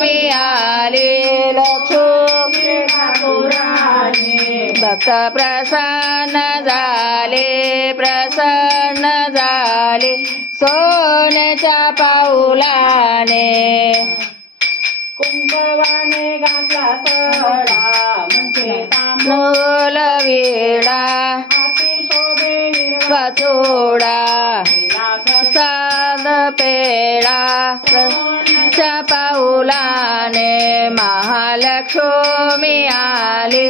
लक्ष्मी आली लक्ष्मी भक्त प्रसन्न झाले सोन्याच्या पाऊलाने कुंकवाने घातला सडा म्हणजे तांबूल विडा हाती शोभे हिरवा चोडा साद पेडा सोन्याच्या पाऊलाने महालक्ष्मी आली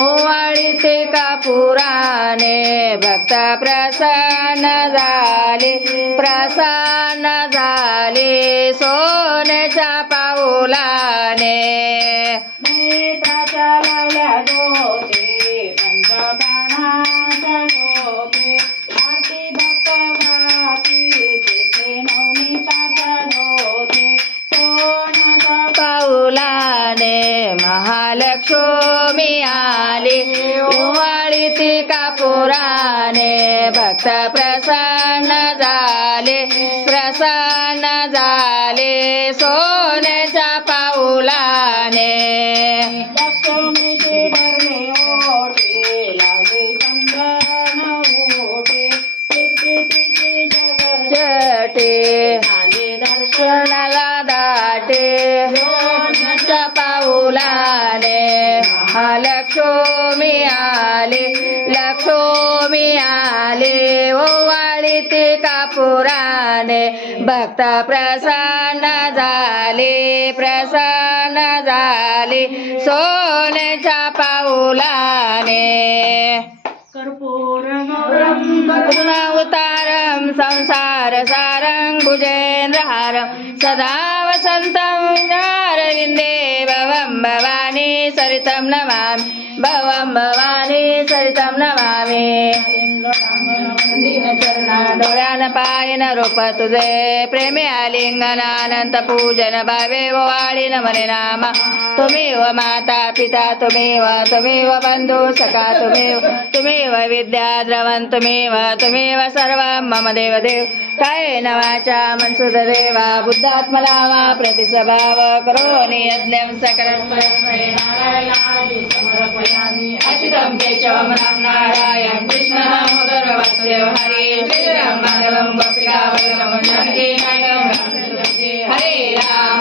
ओवाळीते कापुराने भक्त प्रसन्न झाले सोन्याच्या पाऊलाने नेत्राच्या लावल्या ज्योती पंचबाणाच्या ज्योती आरती भक्त गाती तेथे नवनीताच्या ज्योती सोन्याच्या पाऊलाने महालक्ष्मी आली ओवाळीती कापुराने भक्त प्रसन्न झाले सोन्याच्या पाऊलाने लक्ष्मीची भरले ओटे लागे चंदन ओटे कीर्तीची जगत चटे आले दर्शनाला दाटे सोन्याच्या पाऊलाने महालक्ष्मी आले ओवाळीते कापुराने भक्त प्रसन्न झाले सोन्याच्या पाऊलाने कर्पूर गौरम अवतारम संसार सारं भुजेन्द्रहारं सदा वसन्तं विंदे भवं भवानी सरितं नमामि डोळ्यान पायन रूप तुझे प्रेमे आलिंगन अनंत पूजन भावे ओवाळीन मने नामा तुम्ही व माता पिता तुम्ही व बंधू सखा तुम्ही व विद्या द्रवण तुम्ही व सर्व मम देव कायेन वाचा मनसुत देवा बुद्धात्मला वा प्रतिस्वभाव करोमि यज्ञं सकलस्मरे नारायणादि समर्पयामि अच्युतं केशवं राम नारायण कृष्ण दामोदर वासुदेव हरे श्रीराम माधवं गोपिका वल्लभं जानकी नायकं हरे राम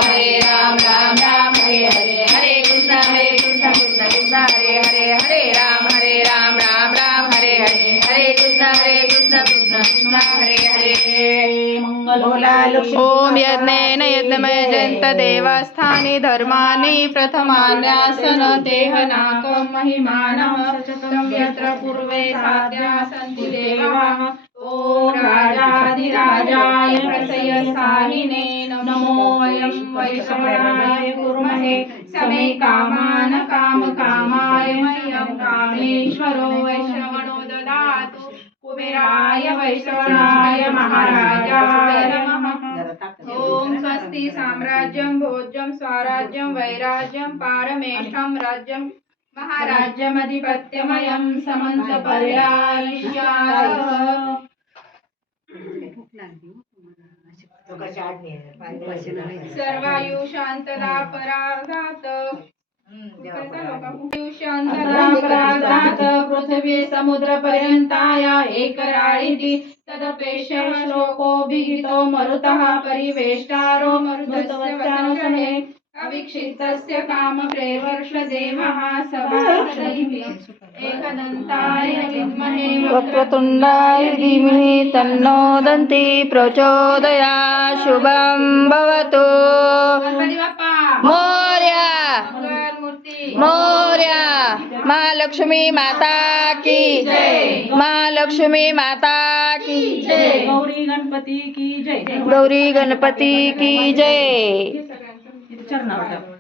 राम राम हरे हरे हरे कृष्ण कृष्ण कृष्ण हरे हरे हरे राम राम राम हरे हरे हरे कृष्ण कृष्ण कृष्ण हरे हरे ओम यज्ञेन यज्ञमय जयंत देवस्थानी धर्मानि प्रथमान्यासन देहनाकं महिमानः सचतं यत्र पूर्वे साध्या सन्ति देवाः ओम राजाधिराजाय प्रसयसाहिने नमो वयं वैष्णवाय कुर्महे समे कामान कामकामाय मह्यं कामेश्वरो वैष्णवनो ददातु कुबेराय वैष्णवाय महाराजाय नमः ओम स्वस्ति साम्राज्यं भोज्यं स्वराज्यं वैराज्यं पारमेष्ठं राज्यं महाराज्यमधिपत्यमयं समन्तपर्यायिष्यामः सर्वायुषान्तरा परागात पृथ्वी समुद्र पर्यंताय एकराळीति तदपेश श्लोकोभिहितो मरुतः परिवेष्टारो मरुतस्य अविक्षिप्तस्य कामप्रेवर्षदेवः सभासदैः एकदन्ताय विद्महे वक्रतुण्डाय धीमहि तन्नो दन्ति प्रचोदयात् शुभं भवतु मोरया महालक्ष्मी माता की जय महालक्ष्मी माता की जय गौरी गणपति की जय गौरी गणपति की जय चरणावर